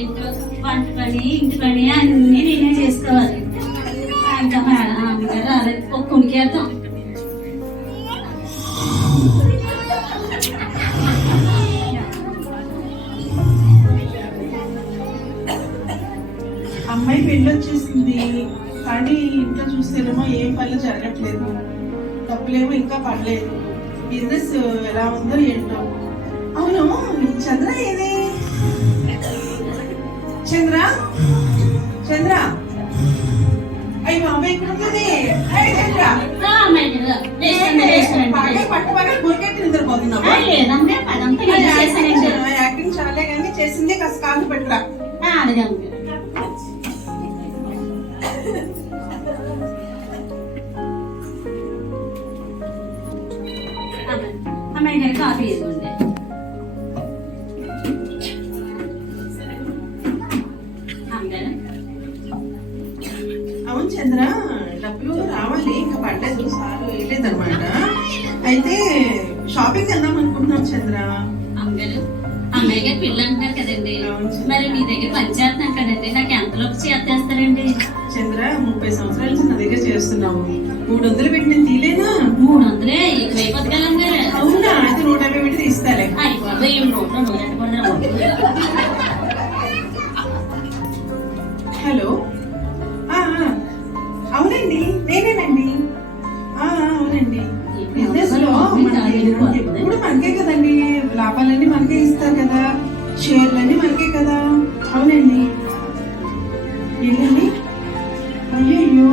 ఏంటో వంట పని ఇంటి పని అన్ని నేనే చేసుకోవాలి. ఇంకా మేడం అమ్మగారు రాలేదు, ఒక కొనికేద్దాం. అమ్మాయి పెళ్ళి వచ్చేసింది, కానీ ఇంట్లో చూస్తేనేమో ఏం పనులు జరగట్లేదు, డబ్బులేమో ఇంకా పడలేదు, బిజినెస్ ఎలా ఉందో ఏంటో. అవును, చంద్ర ఏది? చంద్ర చంద్ర అయ్యి అమ్మాయి ఇక్కడ ఉంటుంది. పట్టు గురికెట్టి నిద్రపోతున్నావు. యాక్టింగ్ చాలే కానీ చేసిందే కాస్త కాళ్ళు పెట్టురా. అమ్మాయి గారు కాఫీ వేసుకోండి. అవును చంద్ర, డబ్బులు రావాలి, ఇంకా పడ్డదు, సార్ వేయలేదన్నమాట. అయితే షాపింగ్ వెళ్దాం అనుకుంటున్నాం చంద్ర. అమ్మగారు, అమ్మాయి గారు పిల్లలు అంటున్నారు కదండి, మరి మీ దగ్గర పని చేస్తున్నాను కదండి, నాకు ఎంతలోకి చేస్తారండి? చంద్ర 30 సంవత్సరాల నుంచి నా దగ్గర చేస్తున్నావు, 300 పెట్టి నేను తీలేనా? 300 ఎక్కువైపోతుంది కదా అమ్మగారు. అవునా, అయితే 150 పెట్టి తీస్తాలే. హలో, అవునండి, నేనేనండి. అవునండి, బిజినెస్ లో ఎప్పుడు మనకే కదండి లాభాలన్నీ, మనకే ఇస్తారు కదా, షేర్లన్నీ మనకే కదా. అవునండి, ఏంటండి? అయ్యయ్యో,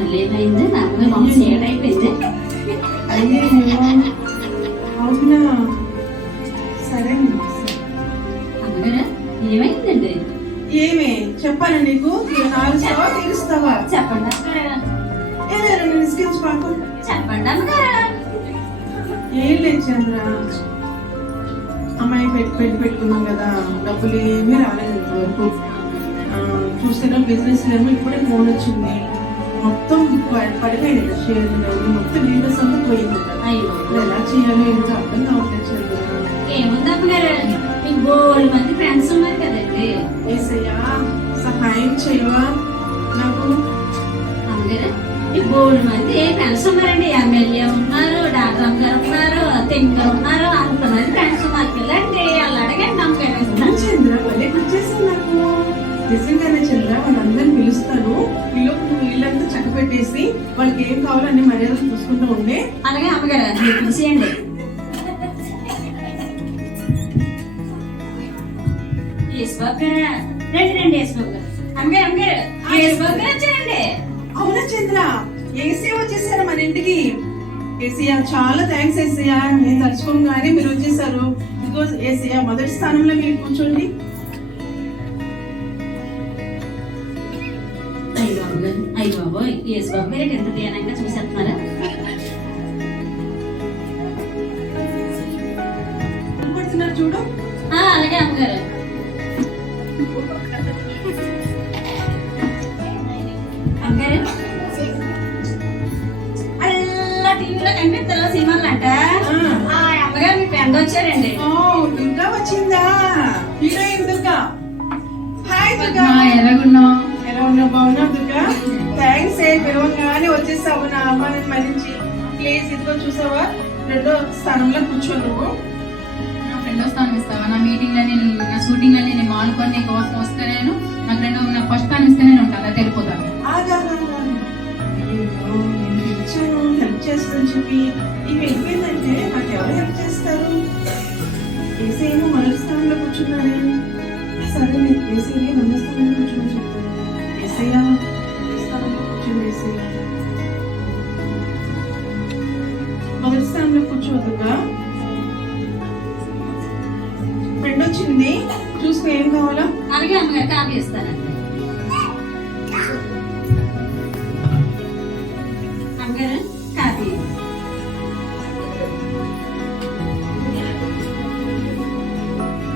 అయ్యయ్యో, అవునా, సరే అమ్మగారు ఏమైందండి? ఏమే చెప్పాను నీకు, 400 తీరుస్తావా? చెప్పండి చెప్పండి అమ్మగారు. ఏం లేదు చంద్ర, అమ్మాయి పెట్టుకున్నాం కదా, డబ్బులు ఏమీ రాలేదు ఇంతవరకు. చూస్తేనే బిజినెస్ ఏమో ఇప్పుడే ఫోన్ వచ్చింది, మొత్తం పడిపోయింది కదా షేర్లు, మొత్తం బిజినెస్ అంతా పోయింది. అయ్యో, ఎలా చేయాలో ఏంటో అర్థం కావట్లేదు చంద్ర. ఏముంది అమ్మగారు, మీకు బోల్డ్ మంది ఫ్రెండ్స్ ఉన్నారు కదండి. ఏసయ్యా, సహాయం చేయవా నాకు? అమ్మగారు, ఈ బోల్డ్ మంది ఫ్రెండ్స్ ఉన్నారండి, ఎమ్మెల్యే ఉన్నారు, డాక్టర్ అమ్మగారు ఉన్నారు, తింకర్ ఉన్నారు, అంతమంది ఫ్రెండ్స్ ఉన్నారు. పిల్లండి వాళ్ళు అడగండి అమ్మగారు. చంద్ర భలే గుర్చేసావు నాకు, నిజంగానే చంద్ర. వాళ్ళందరినీ పిలుస్తాను, నువ్వు ఇల్లంతా చక్క పెట్టేసి వాళ్ళకి ఏం కావాలో అన్ని మర్యాదలు చూసుకుంటూ ఉండే. అలాగే అమ్మగారు, మీరు పిలిచేయండి. అవునా చంద్ర, ఏసీ వచ్చేసారు మన ఇంటికి. ఏసీయా, చాలా థ్యాంక్స్ ఏసీయా, నేను తలుచుకోగానే మీరు వచ్చేసారు. ఇదిగో ఏసీయా, మొదటి స్థానంలో మీరు కూర్చోండి. అయ్యి బాబోయ్, యేసు బాబు గారు ఎంత ధ్యానంగా చూసేస్తున్నారా? చూడు. అలాగే అమ్మగారు. అమ్మగారు, అల్లా టీవీలో కనిపిస్తారు సినిమాలు అంట. అమ్మగారు మీ ఫ్రెండ్ వచ్చారండి. దుర్గా వచ్చిందా? హీరోయిన్ దుర్గా. హాయ్ దుర్గా, ఎలా ఉన్నావు? బాగున్నావు దుర్గా? థ్యాంక్స్, పిలవగానే వచ్చేసావు నా అమ్మాయిని మరించి. ప్లీజ్ ఇదిగో చూసావా, 2వ స్థానంలో కూర్చో. నువ్వు నా 2వ స్థానం ఇస్తావా? నా మీటింగ్ లో నేను, నా షూటింగ్ లో నేను మాల్కొని నీకు వస్తే నేను నాకు 1st స్థానం ఇస్తే నేను ఉంటాను, అది వెళ్ళిపోతాను. హెల్ప్ చేస్తాను చెప్పి ఇవి అయిపోయిందంటే నాకు ఎవరు హెల్ప్ చేస్తారు? ఏసీ ఏమో 1వ స్థానంలో కూర్చున్నానే. సరే, నేను ఏసీ 2వ స్థానంలో కూర్చోమని చెప్తాను. ఏసయ్యా, 1వ స్థానంలో కూర్చోండి. ఏసయ్యా, 1వ స్థానంలో కూర్చోవద్దుగా. ఫ్రెండ్ వచ్చింది, చూసుకో ఏం కావాలా. అలాగే అమ్మగారు, కాఫీ ఇస్తానండి. అమ్మగారు కాఫీ.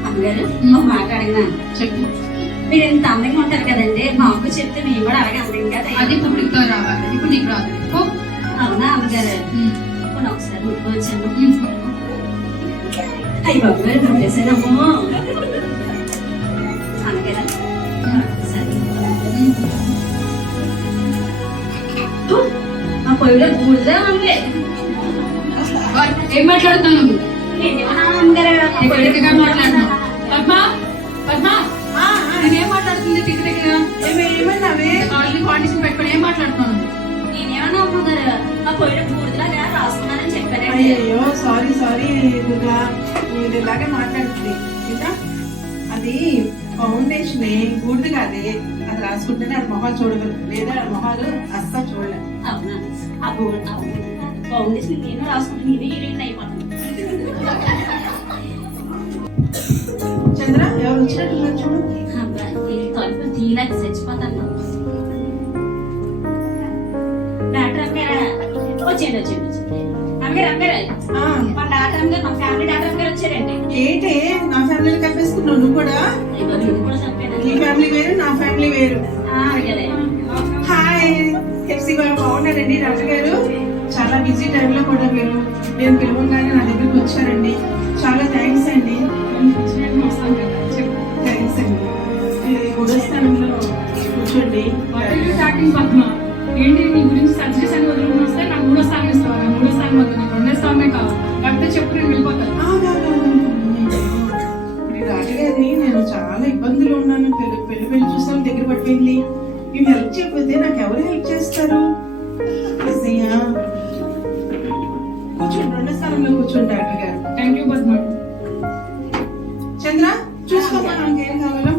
అమ్మగారు, ఒక మాట అడిగినా చెప్పు. మీరు ఇంత అందంగా ఉంటారు కదండి, మాకు చెప్తే మేము కూడా అలాగే అందంగా. అది పబ్లిక్ గా రావాలి, ఇప్పుడు నీకు రాదు. అవునా అమ్మగారు? ఇప్పుడు ఒకసారి ముట్టుకోవచ్చాను. అయ్యి బాబు గారు, ముట్టేసానమ్మో. అందుకేనా సరే మా పొయ్యిలో బూడిదే ఉంది. ఏం మాట్లాడుతున్నావు నువ్వు? నేనేమన్నా అమ్మగారు దగ్గరగా మాట్లాడుతున్నావు. పద్మ పద్మ నేనేం మాట్లాడుతుంది దగ్గరగా? ఏమన్నావే? ఆల్రెడీ కాండిషన్ పెట్టుకొని ఏం మాట్లాడుతున్నాను? నేనేమన్నా అమ్మగారు మా పొయ్యిలో బూడిదలాగా రాసుకున్నానని చెప్పారండి. అయ్యో సారీ దుర్గా, ఇది ఇలాగే మాట్లాడుతుంది ఇంకా. అది ఫౌండేషన్ బూడిది కాదే, అది రాసుకుంటేనే అది మొహాలు చూడగలరు, లేదా ఆ మొహాలు అస్సలు చూడలేదు. అవునా ఆ బూడిద ఫౌండేషన్ నేను రాసుకుంటే నేను హీరోయిన్ అయిపోతాను. చంద్ర ఎవరు వచ్చినట్టున్నారు చూడు. అబ్బా ఈ తలుపు తీయలేక చచ్చిపోతాను. డాక్టర్ అమ్మగారా వచ్చేయండి అమ్మగారు మా డాక్టర్ అమ్మగారు మా ఫ్యామిలీ డాక్టర్ అమ్మగారు వచ్చారండి. ఏంటే నా ఫ్యామిలీని కలిపేసుకున్నావు నువ్వు కూడా? ఇదిగో ఇది కూడా చంపాను. నీ ఫ్యామిలీ వేరు, నా ఫ్యామిలీ వేరు. అదే హాయ్ ఎఫ్సీ గారు బాగున్నారండి. డాక్టర్ గారు చాలా బిజీ టైంలో కూడా మీరు నేను పిలవగానే నా దగ్గరికి వచ్చారండి. చాలా థ్యాంక్స్ అండి. థ్యాంక్స్ అండి. మూడో స్థానంలో కూర్చోండి. పద్మ ఏంటి నీ గురించి సర్జరీస్ అని వదులుకుని వస్తే నాకు 3వ స్థానం ఇస్తావా? 3వ స్థానం వద్దు, నాకు 2వ స్థానమే కావాలి. డాక్టర్ చెప్పు, నేను వెళ్ళిపోతాను. డాక్టర్ గారిని నేను చాలా ఇబ్బందులు ఉన్నాను. పెళ్లి చూసిన దగ్గర పడిపోయింది. నేను హెల్ప్ చేయకపోతే నాకు ఎవరు హెల్ప్ చేస్తారు? కూర్చోండి, 2వ స్థానంలో కూర్చోండి డాక్టర్ గారు. Thank you Padma. చంద్ర చూసుకోమా నాకేం కావాలో.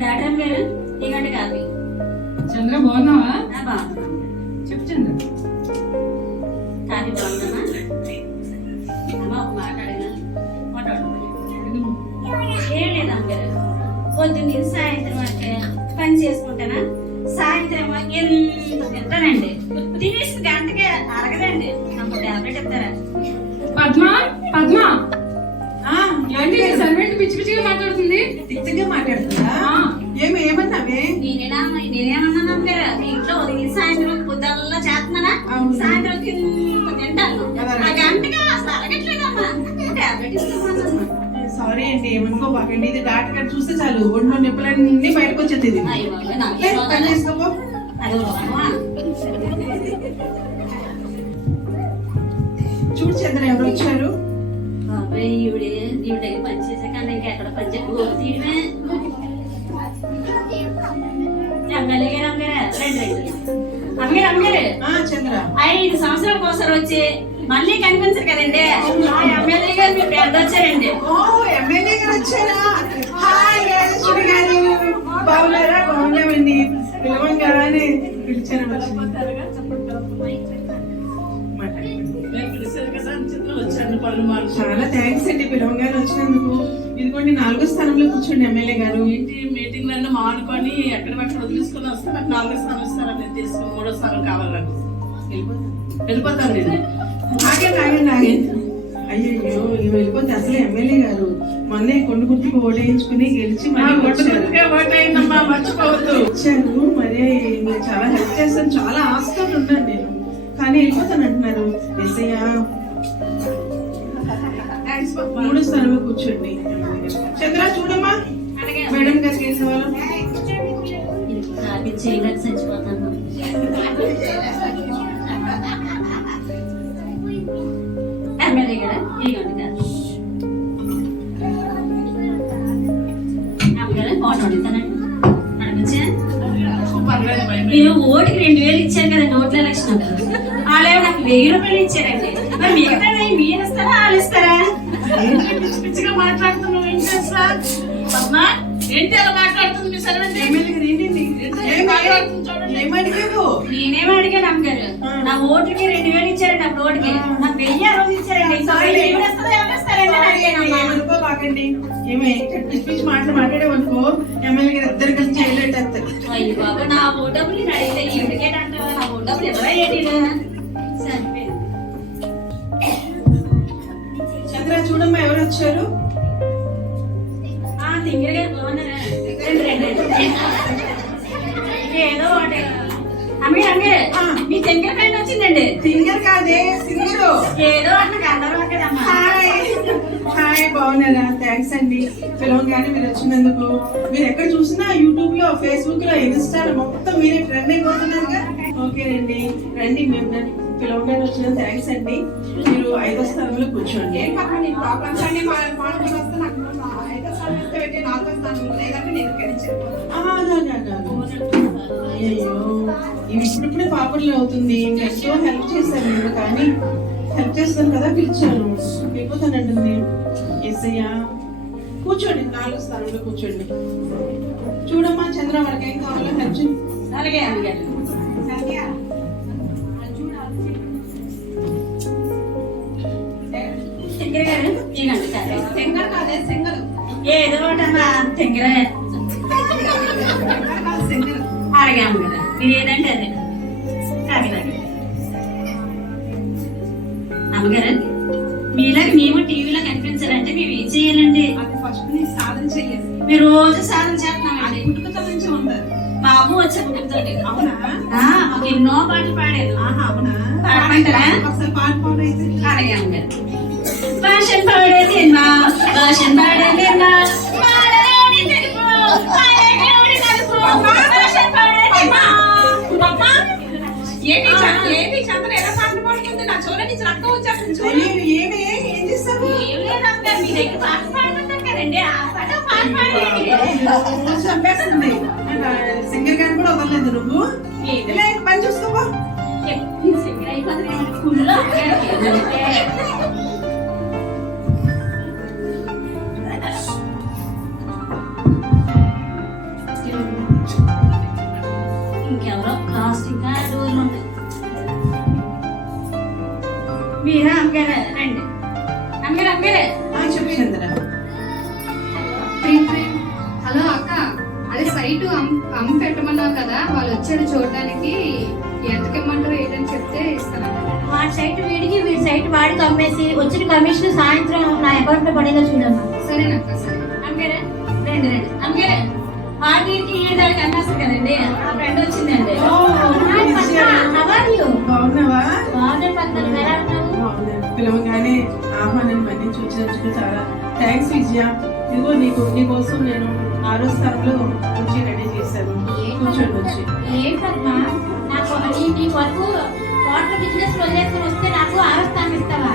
డాక్టర్ అమ్మగారు ఇవ్వండి కాపీ. చంద్ర బాగున్నావా? బాగున్నాను. చెప్పు చంద్ర. కాపీ బాగుందమ్మా. అమ్మ ఒక మాట అడిగినా ఏం లేదు అమ్మగారు. పొద్దున్న సాయంత్రం వరకే పని చేసుకుంటానా, సాయంత్రం ఏమో ఎంత తింటానండి. తినేసి గంటకే అరగదండి. నాకు టాబ్లెట్ ఇస్తారా? పద్మ పద్మ ఏంటి సర్వెంట్ పిచ్చి పిచ్చిగా మాట్లాడుతుంది. తిక్కగా మాట్లాడుతుందా? ఏమన్నావే? నేనేమన్నాను అమ్మగారు, మీ ఇంట్లో ఉదయం సాయంత్రం పొద్దుల్లో చేస్తున్నానా, సాయంత్రం తింటాను. ఆ గంటగా అసలు అరగట్లేదమ్మా. టాబ్లెట్ ఇస్తామన్నా. సారీ అండి, ఏమనుకోబాకండి. ఇది డాక్టర్ గారు చూస్తే చాలు ఒంట్లో నొప్పులన్నీ బయటకు వచ్చేది. ఇది పని చేసుకోపో. చూడు చంద్ర ఎవరు వచ్చారు? ఈవిడ పని చేసాక ఇంకెక్కడ పని చెప్పి తీయడమే. ఎమ్మెల్యే గారు అమ్మగారు చంద్ర 5 సంవత్సరాలకు ఒకసారి వచ్చి మళ్ళీ కనిపించరు కదండి. ఆ ఎమ్మెల్యే గారు మీ ఫ్రెండ్ వచ్చారండి. ఓ ఎమ్మెల్యే గారు వచ్చారా? హాయ్ రాజేశ్వరి గారు, బాగున్నారా? బాగున్నామండి. పిలవంగానే పిలిచారు. చాలా థ్యాంక్స్ అండి పిలవంగానే వచ్చినందుకు. ఇదిగోండి 4వ స్థానంలో కూర్చోండి ఎమ్మెల్యే గారు. ఏంటి మీటింగ్ లన్నీ మానుకొని ఎక్కడ పట్టి వదిలేసుకుని వస్తే నాకు 4వ స్థానం ఇస్తారని నేను తీసుకుని 3వ స్థానం కావాలి నాకు. వెళ్ళిపోతాను నేను. ఆగండి. అయ్యో వెళ్ళిపోతే అసలు ఎమ్మెల్యే గారు మొన్నే కొండ గుర్తుకు ఓటేయించుకుని గెలిచి మర్చిపోవద్దు. వచ్చారు. మరి మీరు చాలా హెల్ప్ చేస్తాను, చాలా ఆశతో ఉన్నాను నేను, కానీ వెళ్ళిపోతాను అంటున్నారు. ఎస్ఐయా 3వ స్థానంలో కూర్చోండి. చంద్ర చూడమ్మా మేడం గారికి ఏం కావాలో. కాపీ చేయలేక చచ్చిపోతాను. ఎమ్మెల్యే గారు ఇవ్వండి కాదు అమ్మగారు ఫోటో అడుగుతానండి. అనిపించా మీరు ఓటుకి 2000 ఇచ్చారు కదండి ఓట్ల ఎలక్షన్ అప్పుడు. వాళ్ళే నాకు 1000 రూపాయలు ఇచ్చారండి. మరి మిగతా మీరు ఇస్తారా వాళ్ళు ఇస్తారా? పిచ్చి పిచ్చిగా మాట్లాడుతున్నావు. ఏం చేస్తా పద్మా? ఏంటి అలా మాట్లాడుతుంది మీ సర్వెంట్? ఎమ్మెల్యే గారు ఏంటండి ఏమడిగావు? నేనేం అడిగాను అమ్మగారు, నా ఓటుకి 2000 ఇచ్చారండి. అప్పుడు ఓటుకి నాకు 1000 ఆ రోజు ఇచ్చారండి. ఏమనుకోబాకండి. ఏమే పిచ్చి మాటలు మాట్లాడేవనుకో ఎమ్మెల్యే గారు ఇద్దరు కలిసి చేయలేటేస్తారు. అయ్యి బాబా నా ఓటు డబ్బులు నేను అడిగితే ఇంటికేటంటావా? నా ఓటు డబ్బులు ఎవరా ఏంటి? సరిపోయింది. చంద్ర చూడమ్మా ఎవరు వచ్చారు? తింగర్ గారు బాగున్నారా? ఏదో ఒకటి అమ్మగారు మీ తింగర్ పైన వచ్చిందండి. సింగర్ కాదే సింగరు. ఏదో అట్లా అందరూ కదమ్మా. బాగున్నారా? థ్యాంక్స్ అండి. పిలవగానే మీరు వచ్చినందుకు. మీరు ఎక్కడ చూసినా యూట్యూబ్ లో, ఫేస్బుక్ లో, ఇన్స్టాలో మొత్తం మీరే ట్రెండ్ అయిపోతున్నారుగా. ఓకేనండి, రండి. మేము పిలవగానే వచ్చిన థ్యాంక్స్ అండి. మీరు 5వ స్థానంలో కూర్చోండి. అయ్యో, ఇవి ఇప్పుడిప్పుడే పాపులర్ అవుతుంది. ఎంతో హెల్ప్ చేశారు మీరు, కానీ హెల్ప్ చేస్తాను కదా పిలిచాను. వెళ్ళిపోతానంటుంది. ఎస్ఐయా, కూర్చోండి. 4వ స్థానంలో కూర్చోండి. చూడమ్మా చంద్ర, వాళ్ళకి ఏం కావాలో హెల్ప్ చేయండి. అలాగే అడిగారు శంకర్ గారు, ఇవ్వండి సరే. సింగర్ కాదే సింగర్ ఏదో ఒకటమ్మా శంకర సింగర్ అడిగాము కదా, మీరు ఏదంటే అదే. కాకినాడ అమ్మగారు, మీలాగా మేము టీవీలో కనిపించాలంటే మేము ఏం చేయాలండి? అది ఫస్ట్ నీ సాధన చెయ్యాలి. మీరు రోజు సాధన చేస్తున్నామండి. పుట్టుకతో నుంచి ఉండదు. బాబు వచ్చే పుట్టుకతోటి. అవునా? మాకు ఎన్నో పాటలు పాడాను. ఆహా, అవునా? పాడమంటారా? అసలు పాట పాడైతే అడిగాము గారు. భాషను పాడేదేమా, భాషను పాడేదేమా, పాడలేని తెలుపు, పాడేటోడి నలుపు, భాషను పాడేదేమా. ఏంటి చంద్ర ఎలా పాటలు పాడుతుంది? నా చోర నుంచి రక్తం వచ్చేస్తుంది. ఏమి ఏం చేస్తావు? ఏం లేదు అమ్మగారు, మీ దగ్గర పాట పాడమంటారు కదండి, ఆ పాట పాట పాడండి. చంపేస్తుంది. సింగర్ గారిని కూడా వదలలేదు నువ్వు. ఇలా పని చూసుకోవా? సింగర్ అయిపోతుంది స్కూల్లో. ఇంకెవరో లాస్ట్ ఇంకా డోర్లు ఉంటాయి. మీరా అమ్మగారు? రండి అమ్మగారు. అమ్మగారు చెప్పు చంద్ర. హలో అక్క, అదే సైట్ అమ్మ పెట్టమన్నావు కదా, వాళ్ళు వచ్చారు చూడడానికి. ఎంతకి ఇమ్మంటారు ఏంటని చెప్తే ఇస్తాను. వాడి సైట్ వీడికి, వీడి సైట్ వాడికి అమ్మేసి వచ్చిన కమిషన్ సాయంత్రం నా అకౌంట్ లో పడేలా చూడమ్మా. సరేనక్క, సరే. అమ్మగారు రండి రండి. అమ్మగారు ఆడికి ఈదాడికి అమ్మేస్తారు కదండి, ఆ ఫ్రెండ్ వచ్చిందండి. బాగున్నావా? బాగున్నాను పద్మ, నువ్వు ఎలా ఉన్నావు? బాగున్నాను. పిలవగానే ఆహ్వానాన్ని మన్నించి వచ్చినందుకు చాలా థ్యాంక్స్ విజయ. ఇదిగో నీకోసం నేను 6వ స్థానంలో వచ్చి రెడీ చేశాను. కూర్చోండి వచ్చి. ఏం పద్మ, నాకు నీ వరకు వాటర్ బిజినెస్ వదిలేసుకుని వస్తే నాకు 6వ స్థానం ఇస్తావా?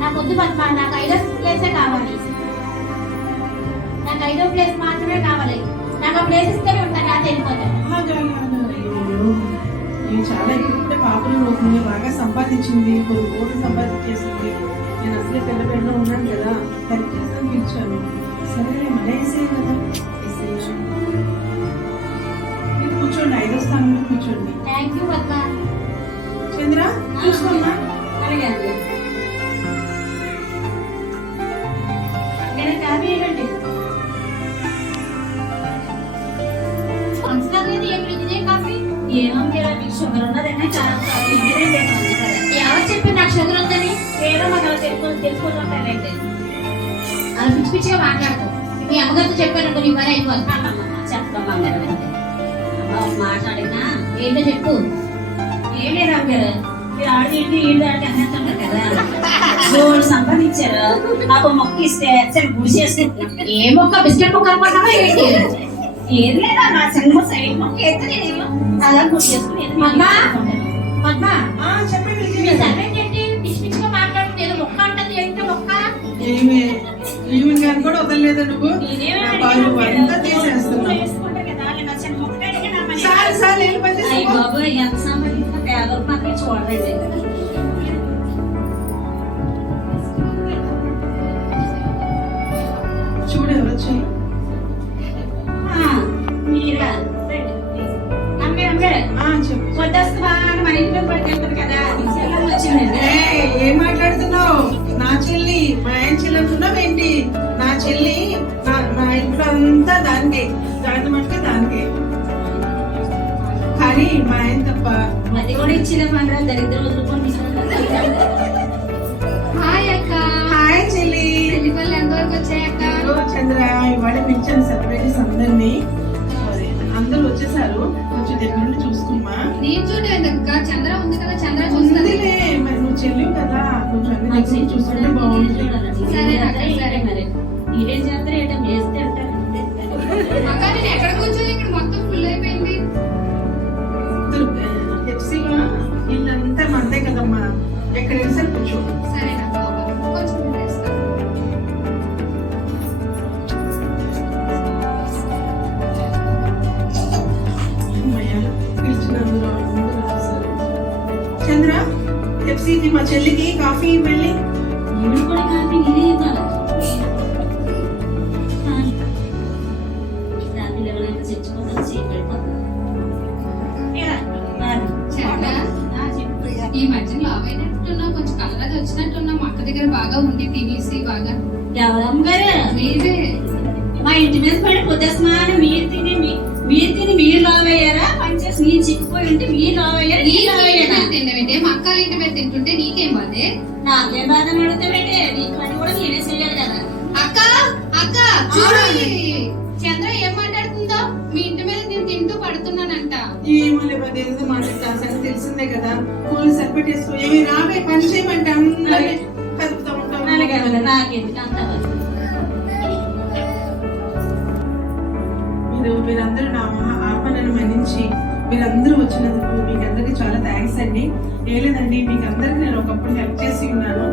నాకు వద్దు పద్మ, నాకు 5వ ప్లేసే కావాలి. నాకు 5వ ప్లేస్ మాత్రమే కావాలి. నాకు ఆ ప్లేస్ ఇస్తేనే ఉంటాను, నాకు వెళ్ళిపోతాను. నేను చాలా ఇప్పుడే పాపులర్ అవుతుంది, బాగా సంపాదించింది, కొన్ని కోట్లు సంపాదించేసింది. నేను అసలే పిల్లపెళ్ళలో ఉన్నాను కదా, హెల్ప్ చేస్తాను పిలిచాను. సరే మళ్ళీ వేసేయి కదా. మీరు కూర్చోండి, 5వ స్థానంలో కూర్చోండి. Thank you Padma. చంద్ర చూసుకోమ్మా. అలాగే అండి. కాఫీ ఇవ్వండి. పంచదార లేదు, ఏం లేదు, ఇదే కాఫీ. ఏమమ్మగారు మీకు షుగర్ ఉన్నదన్నా చాలా ఎవరు చెప్పి నాకు షుగర్ ఉందని? ఏదో మాకు అలా తెలుసుకుంటారండి. అలా పిచ్చి పిచ్చిగా మాట్లాడుకో. మీ అమ్మగారితో చెప్పాను నీ పని అయిపోతుంది. చెప్తామా మాట్లాడినా ఏంటో చెప్పు. ఏం లేదు అమ్మగారు, మీరు ఆడికి ఈడు ఆడికి అమ్మేస్తుంటారు కదా, గోల్డ్ సంపాదించారు. నాకు మొక్క ఇస్తే సరే గుడి చేసుకుంటున్నా. ఏ మొక్క, బిస్కెట్ మొక్క అనుకుంటున్నావా ఏంటి? ఏం లేదా నా చిన్న సైడ్ మొక్క అయితే నేను అలా గుడి చేసుకుని పద్మ, పద్మ, చెప్పండి మీ విజయ. సర్వెంట్ ఏంటి పిచ్చి పిచ్చిగా మాట్లాడుతుంది? ఏదో మొక్క అంటుంది, ఏంటో మొక్క? ఈవెన్ గారిని కూడా వదలలేదు నువ్వు. నా పాలు అంతా తీసేస్తున్నావు. సార్ నేను పని చేసుకో. బాబు ఎంత సంపాదించిన పేదలకు మాత్రం చూడండి. చూడు ఎవరు వచ్చాయి. మీరా అమ్మగారు చెప్పు. వద్దస్తమా అని మన ఇంట్లో పడుతుంటది కదా, చెల్లెలు వచ్చిందండి. ఏం మాట్లాడుతున్నావు? నా చెల్లి మా ఆయన చెల్లి అంటున్నావు ఏంటి? నా చెల్లి మా ఇంట్లో అంతా దానికే, దాని మటుకే దానికే, కానీ మా ఆయన తప్ప. అది కూడా ఇచ్చిన పండుగ దరిద్ర వదులుకొని హాయ్ అక్క. హాయ్ చెల్లి. పెళ్లి పనులు ఎంతవరకు వచ్చాయక్క? ఇదిగో చంద్ర, ఇవాళ పిలిచాను సెలబ్రిటీస్ అందరినీ. అందరూ వచ్చేసారు, కొంచెం దగ్గర నుండి చూసుకోమ్మా. నేను చూడలేదు అక్క, చంద్ర ఉంది కదా, చంద్ర చూస్తుంది. మరి నువ్వు చెల్లి కదా, కొంచెం అన్ని దగ్గర నుండి చూసుకుంటే బాగుంటుంది. సరే అక్క, సరే మరి కాఫీ మళ్ళీ ఈవిడ కూడా కాఫీ నేనే ఇవ్వాలి. రాత్రి ఎవరైనా చచ్చిపోతాను చేయబడిపోతాను. చంద్ర, ఈ మధ్య లావ్ అయినట్టున్నావు, కొంచెం కలర్ వచ్చినట్టున్నావు. మా అక్క దగ్గర బాగా ఉండి తినేసి బాగా. ఎవరమ్మ గారు? మీరే మా ఇంటి మీద పడి పొద్దుస్మాని మీరు తిని మీరు లావయ్యారా? పనిచేసి నేను చిక్కిపోయి ఉంటే మీరు లావయ్యారా? నీ నేను ఇంటి లావయ్యారా? మీద తినవేంటే, మా అక్క ఇంటి మీద తింటుంటే నీకేం బాధే? నాకేం బాధ అడిగితే పెట్టే నీకు పని కూడా నేనే చేయాలి కదా. అక్క అక్క చూడు, చంద్ర ఏం మాట్లాడుతుందో. మీ ఇంటి మీద నేను తింటూ పడుతున్నానంట. ఏమో లేదో మాట్లాడతాను తెలిసిందే కదా. ఫోన్ సరిపెట్టేసుకో. ఏమి రావే పని చేయమంటే అందరూ కలుపుతూ ఉంటాం. నాకెందుకు అంత బాధ? మీరందరూ నా ఆహ్వానాన్ని మన్నించి మీరందరూ వచ్చినందుకు మీకు అందరికీ చాలా థ్యాంక్స్ అండి. ఏం లేదండి, మీకు అందరికి నేను ఒకప్పుడు హెల్ప్ చేసి ఉన్నాను,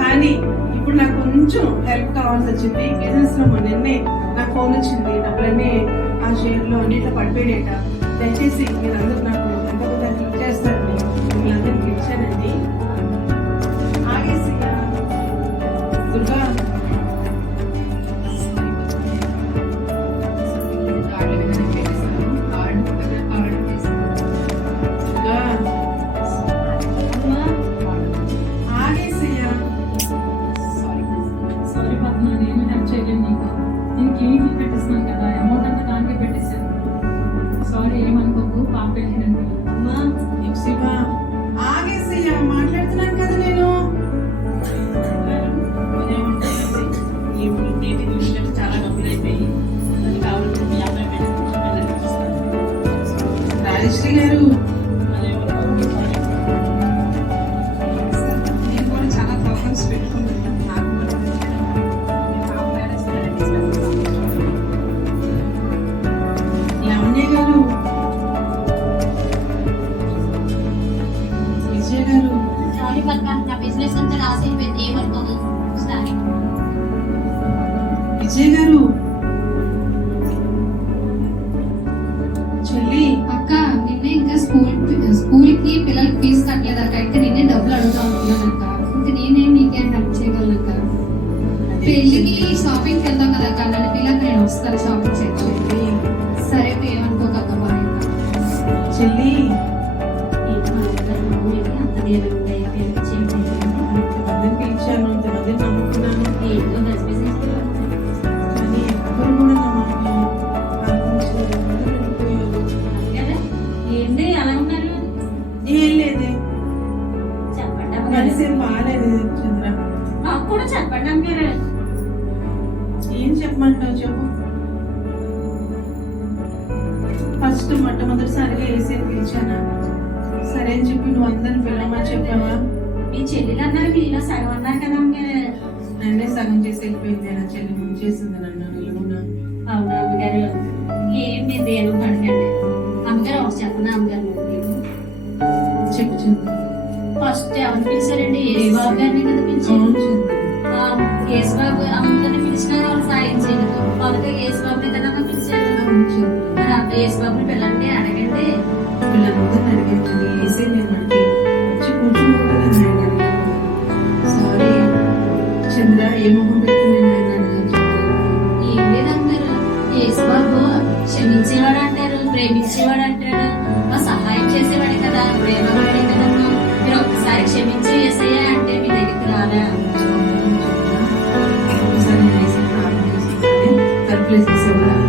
కానీ ఇప్పుడు నాకు కొంచెం హెల్ప్ కావాల్సి వచ్చింది. బిజినెస్ లో నిన్నే నాకు ఫోన్ వచ్చింది, డబ్బులన్నీ ఆ షేర్ లో అన్నిట్లో పడిపోయేట. దయచేసి మీరందరూ నాకు ఎంత కొంత హెల్ప్ చేస్తారని మీరందరికి ఇచ్చానండి. ఆగేసి దుర్గా సారీ పద్మ, నేను హెల్ప్ చేయలేను నీకు. నేను కేక్ పెట్టిస్తున్నాను కదా, అమౌంట్ అంతా దానికే పెట్టేశాను. సారీ, ఏమనుకోకు, పాప వెళ్ళినండి. ఆగేసయ్యా, మాట్లాడుతున్నాను కదా నేను. చాలా డబ్బులు అయిపోయి అది కావాలంటే మీ అబ్బాయి రాజశ్రీ గారు, నేను కూడా చాలా ప్రోగ్రామ్స్ పెట్టుకుంటున్నాను. నాకు కూడా లావణ్య గారు, విజయ గారు, సారీ పక్క, నా బిజినెస్ అంతా లాస్ అయిపోయింది. ఏమనుకోదు. సారీ. విజయ గారు, చెల్లి, అక్క నిన్నే ఇంకా స్కూల్ కి పిల్లలకి ఫీజు కట్టలేదు అక్క. ఇంకా నిన్నే డబ్బులు అడుగుతా ఉంటున్నాను అక్క. ఇంకా నేనే నీకేం హెల్ప్ చేయగలను అక్క. పెళ్లికి షాపింగ్కి వెళ్దాం కదా అక్క, నన్ను పిల్లలకి నేను వస్తాను షాపింగ్ చేయడానికి. సరే అక్క, ఏమనుకోక బాయ్ అక్క. చెల్లి, ఎంతమందిని పిలిచాను, ఎంతమందిని నమ్ముకున్నాను, కానీ ఎవరు కూడా నా మాట ఆలోచించలేదు. అందరూ వెళ్ళిపోయారు. ఏంటి అలా ఉన్నారు? ఏం లేదే, చెప్పండి మనసేం బాగాలేదు చంద్ర. నాకు కూడా చెప్పండి అమ్మగారు. ఏం చెప్పమంటావు చెప్పు. ఫస్ట్ మొట్టమొదటిసారిగా ఏసీని పిలిచానా, సరే అని చెప్పి నువ్వు అందరిని పిలవమని చెప్పావా? మీ చెల్లెలు అన్నారు, మీలో సగం అన్నారు కదా అమ్మగారు. నన్నే సగం చేసి వెళ్ళిపోయింది. నా చెల్లి ముందు చేసింది నన్ను నిలువునా. అవునా అమ్మగారు? ఏం మీరు దేని పడకండి అమ్మగారు. ఒక చెప్పనా అమ్మగారు? మీకు చెప్పు చంద్ర. ఫస్ట్ ఎవరు పిలిచారండి? యేసుబాబు గారిని కదా పిలిచారు. యేసుబాబు అందరిని పిలిచినా వాళ్ళు సాయం చేయలేదు. మొదట యేసుబాబుని కదా పిలిచారు. మరి అంత యేసుబాబుని పిల్లండి అడగండి. వీళ్ళందరిని అడిగాను, వేసే నేను అడిగి వచ్చి కూర్చుని సారీ చంద్ర, ఏ మొహం పెట్టుకుని నేను అడిగాను. ఏం లేదన్నారు. యేసుబాబు క్షమించేవాడు అంటారు, ప్రేమించేవాడు అంటాడు, మా సహాయం చేసేవాడే కదా, ప్రేమవాడే కదమ్మా. మీరు ఒక్కసారి క్షమించి యేసయ్యా అంటే మీ దగ్గరికి రాలా? ఒకసారి నేను వేసి ప్రార్థన చేసి తలుపులు వేసేసేవాడు.